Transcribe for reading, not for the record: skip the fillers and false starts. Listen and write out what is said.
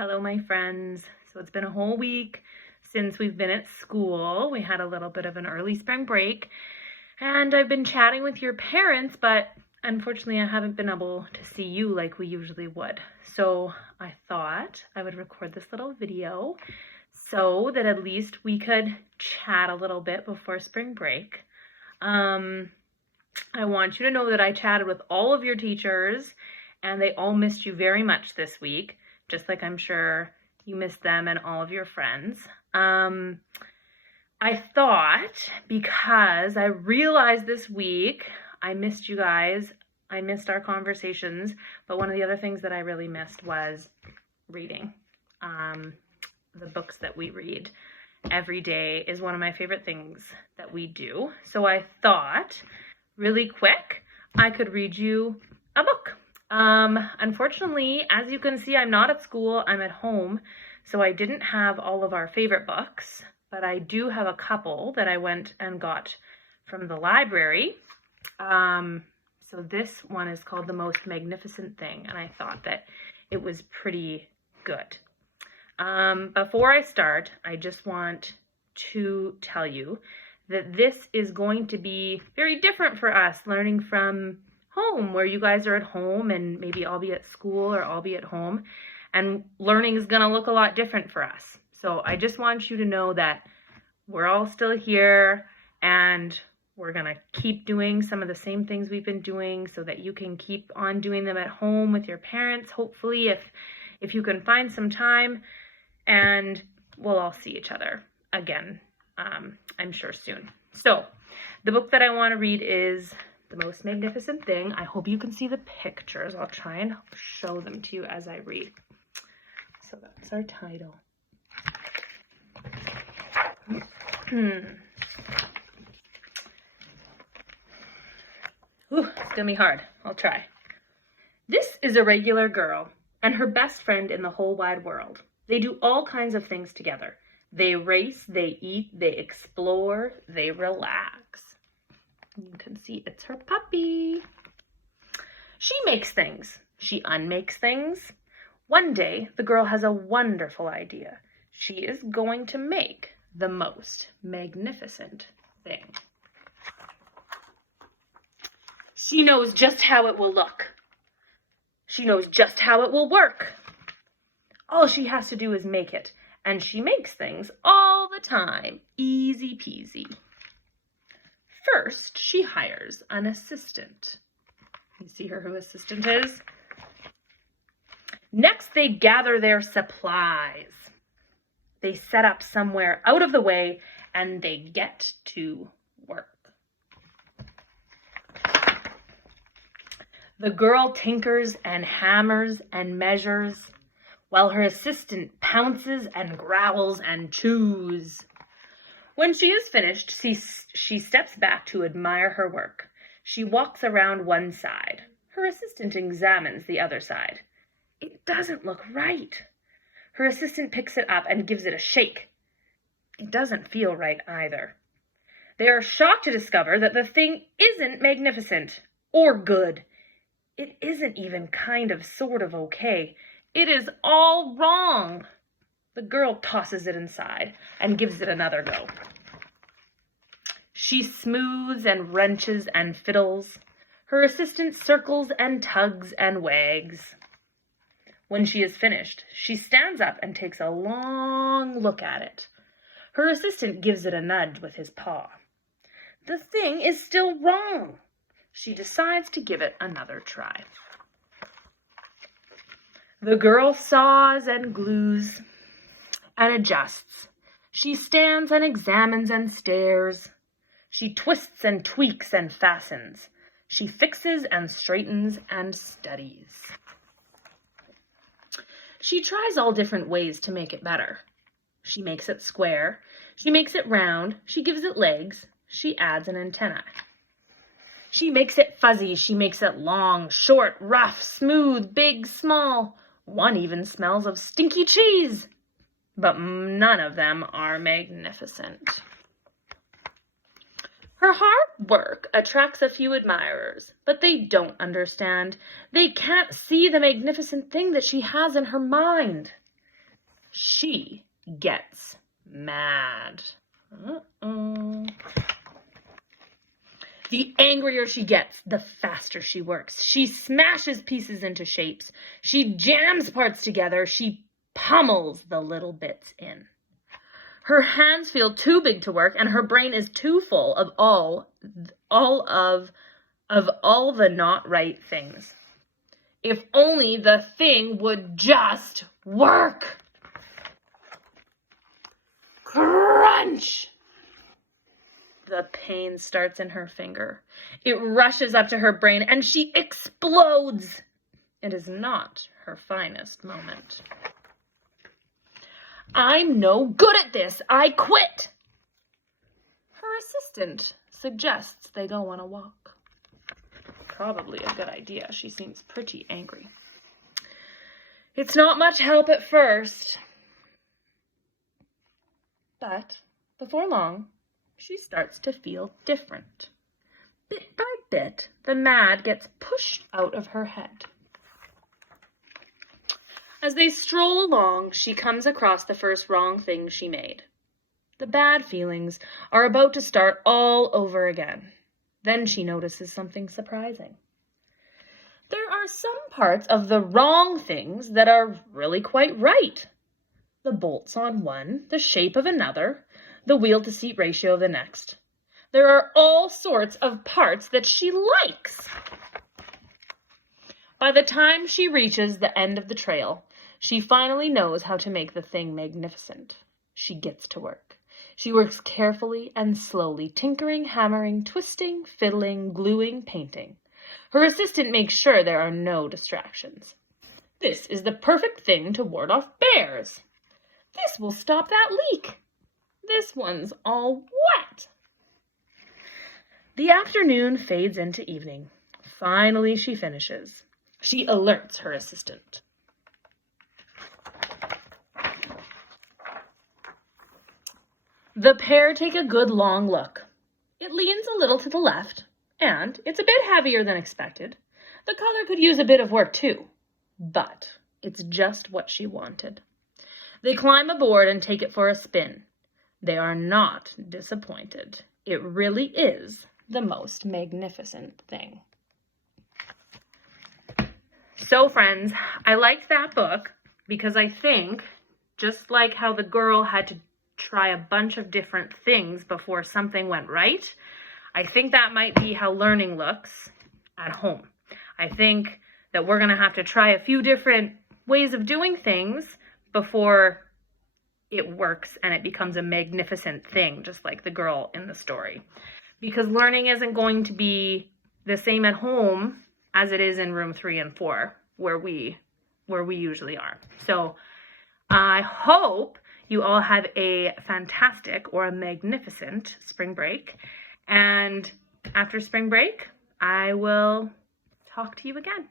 Hello, my friends. So it's been a whole week since we've been at school. We had a little bit of an early spring break, and I've been chatting with your parents, but unfortunately I haven't been able to see you like we usually would. So I thought I would record this little video so that at least we could chat a little bit before spring break. I want you to know that I chatted with all of your teachers and they all missed you very much this week, just like I'm sure you missed them and all of your friends. I thought, because I realized this week I missed you guys, I missed our conversations, but one of the other things that I really missed was reading. The books that we read every day is one of my favorite things that we do. So I thought, really quick, I could read you a book. Unfortunately, as you can see, I'm not at school, I'm at home, so I didn't have all of our favorite books, but I do have a couple that I went and got from the library. So this one is called The Most Magnificent Thing, and I thought that it was pretty good. Before I start, I just want to tell you that this is going to be very different for us, learning from home, where you guys are at home and maybe I'll be at school or I'll be at home, and learning is going to look a lot different for us. So I just want you to know that we're all still here and we're going to keep doing some of the same things we've been doing so that you can keep on doing them at home with your parents, hopefully, if you can find some time, and we'll all see each other again, I'm sure soon. So the book that I want to read is The Most Magnificent Thing. I hope you can see the pictures. I'll try and show them to you as I read. So that's our title. Ooh, it's gonna be hard. I'll try. This is a regular girl and her best friend in the whole wide world. They do all kinds of things together. They race, they eat, they explore, they relax. You can see it's her puppy. She makes things. She unmakes things. One day, the girl has a wonderful idea. She is going to make the most magnificent thing. She knows just how it will look. She knows just how it will work. All she has to do is make it, and she makes things all the time. Easy peasy. First, she hires an assistant. You see her who assistant is? Next, they gather their supplies. They set up somewhere out of the way, and they get to work. The girl tinkers and hammers and measures, while her assistant pounces and growls and chews. When she is finished, she steps back to admire her work. She walks around one side. Her assistant examines the other side. It doesn't look right. Her assistant picks it up and gives it a shake. It doesn't feel right either. They are shocked to discover that the thing isn't magnificent or good. It isn't even kind of sort of okay. It is all wrong. The girl tosses it inside and gives it another go. She smooths and wrenches and fiddles. Her assistant circles and tugs and wags. When she is finished, she stands up and takes a long look at it. Her assistant gives it a nudge with his paw. The thing is still wrong. She decides to give it another try. The girl saws and glues and adjusts. She stands and examines and stares. She twists and tweaks and fastens. She fixes and straightens and studies. She tries all different ways to make it better. She makes it square. She makes it round. She gives it legs. She adds an antenna. She makes it fuzzy. She makes it long, short, rough, smooth, big, small. One even smells of stinky cheese. But none of them are magnificent. Her hard work attracts a few admirers, but they don't understand. They can't see the magnificent thing that she has in her mind. she gets mad. The angrier she gets, the faster she works. She smashes pieces into shapes. She jams parts together. She pummels the little bits in. Her hands feel too big to work, and her brain is too full of all the not right things. If only the thing would just work. Crunch! The pain starts in her finger. It rushes up to her brain, and she explodes. It is not her finest moment. I'm no good at this. I quit. Her assistant suggests they go on a walk. Probably a good idea. She seems pretty angry. It's not much help at first. But before long, she starts to feel different. Bit by bit, the mad gets pushed out of her head. As they stroll along, she comes across the first wrong thing she made. The bad feelings are about to start all over again. Then she notices something surprising. There are some parts of the wrong things that are really quite right. The bolts on one, the shape of another, the wheel-to-seat ratio of the next. There are all sorts of parts that she likes. By the time she reaches the end of the trail, she finally knows how to make the thing magnificent. She gets to work. She works carefully and slowly, tinkering, hammering, twisting, fiddling, gluing, painting. Her assistant makes sure there are no distractions. This is the perfect thing to ward off bears. This will stop that leak. This one's all wet. The afternoon fades into evening. Finally, she finishes. She alerts her assistant. The pair take a good long look. It leans a little to the left, and it's a bit heavier than expected. The color could use a bit of work too, but it's just what she wanted. They climb aboard and take it for a spin. They are not disappointed. It really is the most magnificent thing. So, friends, I liked that book because I think, just like how the girl had to try a bunch of different things before something went right, I think that might be how learning looks at home. I think that we're going to have to try a few different ways of doing things before it works and it becomes a magnificent thing, just like the girl in the story. Because learning isn't going to be the same at home as it is in room 3 and 4, where we usually are. So I hope you all have a fantastic or a magnificent spring break. And after spring break, I will talk to you again.